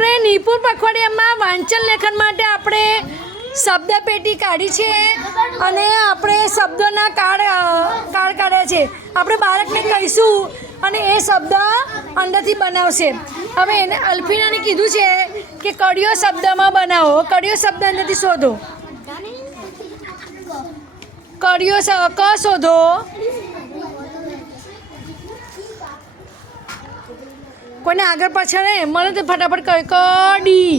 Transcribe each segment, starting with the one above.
આપણે નિપુર પખવાડિયામાં વાંચન લેખન માટે આપણે શબ્દ પેટી કાઢી છે અને આપણે શબ્દોના કાર્ડ કાઢ્યા છે. આપણે બાળકને કહીશું અને એ શબ્દ અંદરથી બનાવશે. હવે એને અલ્ફીનાને કીધું છે કે કડિયો શબ્દમાં બનાવો. કડિયો શબ્દ અંદરથી શોધો. કડિયો ક શોધો. કોઈને આગળ પાછળ ને મને તો ફટાફટ કડી.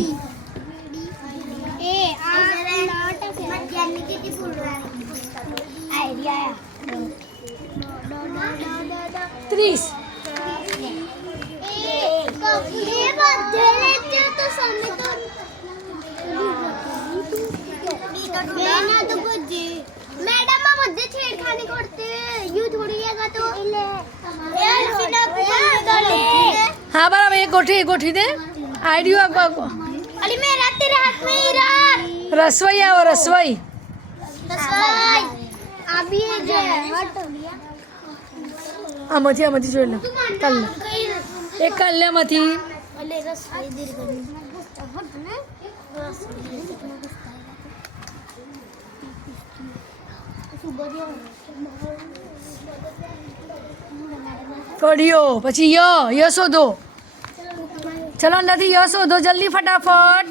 ત્રીસ. हाँ बराबर एक गोठी दे आइडियो रसोई आओ रसोई आमती जो कल एक कल्यामती कड़ियो पछी य शोधो. चलो अंदर य शोधो जल्दी फटाफट.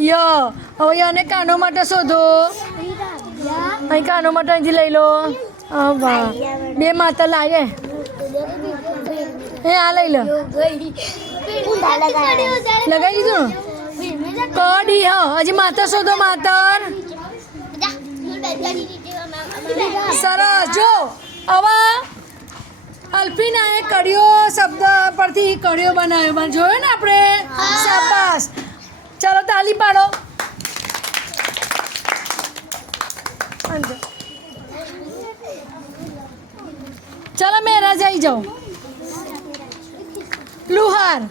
य હવે યને કાનો માટે શોધો. અહીં કાનો માટે અહીંથી લઈ લો. વાહ બે માતા લાગે. એ આ લઈ લો. લગાવી દીધું. કડી હા હજી માતા શોધો. માતર સરસ. જો હવે અલ્ફીનાએ કડિયો શબ્દ પરથી કડિયો બનાવ્યો. જોયો ને આપણે. શાબાશ. ચાલો તાલી પાડો. ચાલો મેરા જઈ જાઓ. લુહાર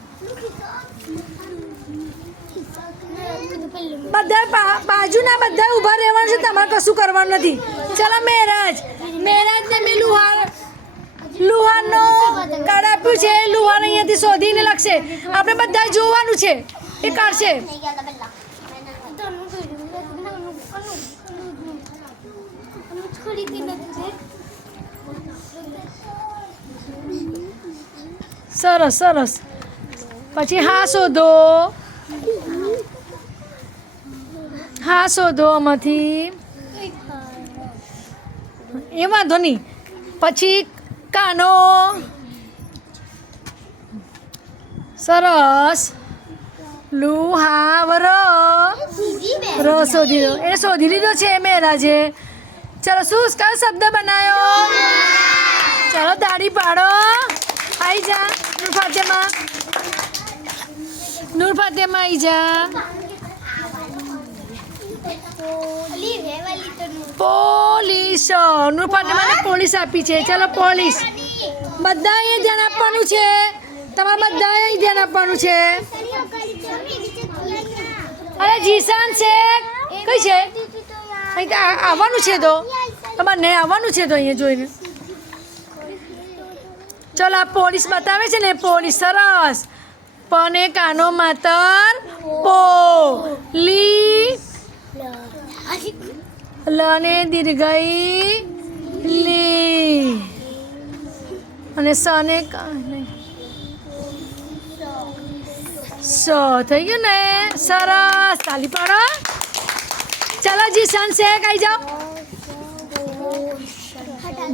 બધા બાજુના બધા ઊભા રહેવાનું છે. તમારે કશું કરવાનું નથી. ચાલો મેરાજ ને મેં લુહારનો કાર્ડ આપ્યું છે. લુહાર અહીંયાથી શોધીને લખશે. આપણે બધા જોવાનું છે. એ કાઢશે. સરસ સરસ. પછી હા શોધો. હા શોધો આમાંથી. એ વાંધો નહીં. પછી કાનો. સરસ. લુહાવર ર શોધી લો. એને શોધી લીધો છે મેરાજે. ચાલો શું કયો શબ્દ બનાવ્યો. ચાલો દાઢી પાડો. આવી જા નૂર ફાતેમા આવી જા. પોલીસ. નૂર ફાતેમાને પોલીસ આપી છે. ચાલો પોલીસ. બધા અહીંયા ધ્યાન આપવાનું છે. તમારે બધા અહીં ધ્યાન આપવાનું છે. અરે જીશાન છે. કઈ છે. અહીં આવવાનું છે. તો તમારે નહીં આવવાનું છે. તો અહીંયા જોઈને ચાલો આ પોલીસ બતાવે છે ને. પોલીસ સરસ. પને કાનો માતર પો લી લને દીર્ઘઈ લી અને સને સ થઈ ગયું ને. સરસ. તાલી પાડો. ચાલો જીશાન શેખ આવી જાઓ.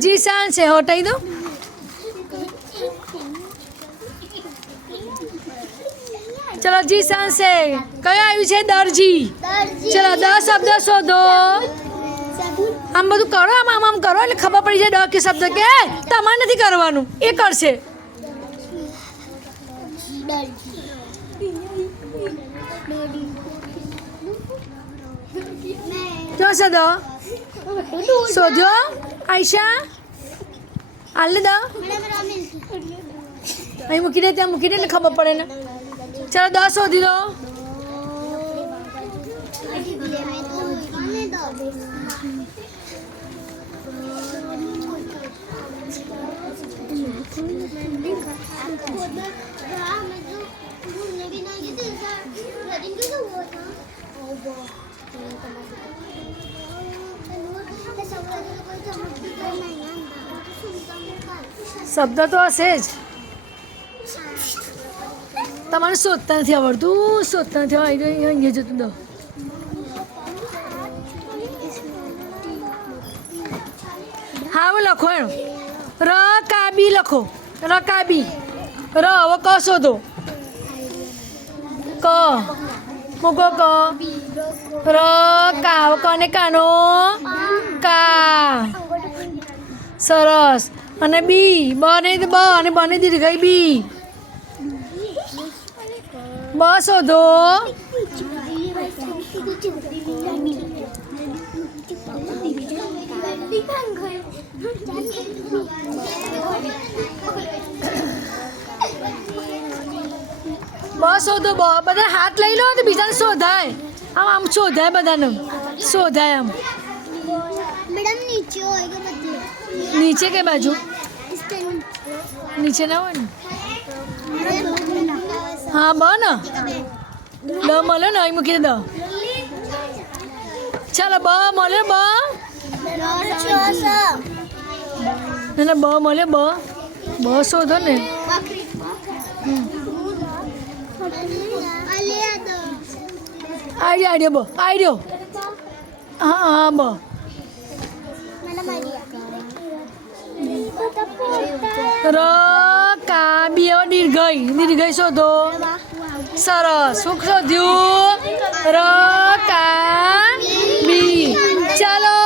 જીશાન છે હટાવી દો. ચલો જીશાન શેખ કયો આવ્યું છે. દરજી. ચલો 10 શબ્દ શોધો. આમ બધું કરો. આમ કરો એટલે ખબર પડી જાય 10 કે શબ્દ કે તમારે નથી કરવાનું. એ કરશે. જો શોધો. શોધ્યો આયશા. હાલ દો. અહીં મૂકી દે. ત્યાં મૂકી દે એટલે ખબર પડે ને. ચાલો 10 શોધી દો. શબ્દ તો હશે જ. તમારે શોધતા નથી આવડતું, શોધતા નથી આવડતું. અહીંયા જતું દો. હા હવે લખો એનો રકાબી લખો. રકાબી ર હવે ક શોધો. ક મૂકો ક ર કા હવે કને કાનો કા. સરસ. અને બી બ ને બ અને બને દીર્ઘઈ બી. બ શોધો. બ શોધો. બ બધા હાથ લઈ લો તો બીજાને શોધાય. આમ આમ શોધાય, બધાને શોધાય આમ. मैडम नीचे होएगा बदले નીચે કે બાજુ? इसके નીચે ના હોય ને. હા બ ને દ મળે ને અહીં મૂકી દે. ચાલો બ મળે. બ ના બ મળે. બ બ શોધો ને. આઈડિયો બ આઈડિયો. હા હા બ. ર કા બી હવે દીર્ઘઈ. દીર્ઘઈ શોધો. સરસ. શું શોધ્યું? ર કા બી. ચાલો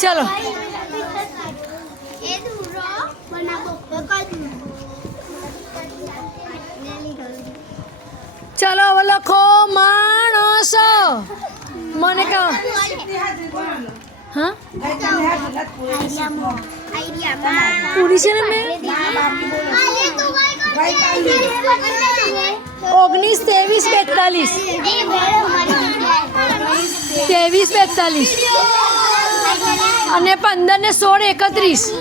ચાલો. ચાલો હવે લખો માણસ. મને કહો. હા પૂરી છે ને મેં 19, 23, 42 અને 15 ને 16, 31.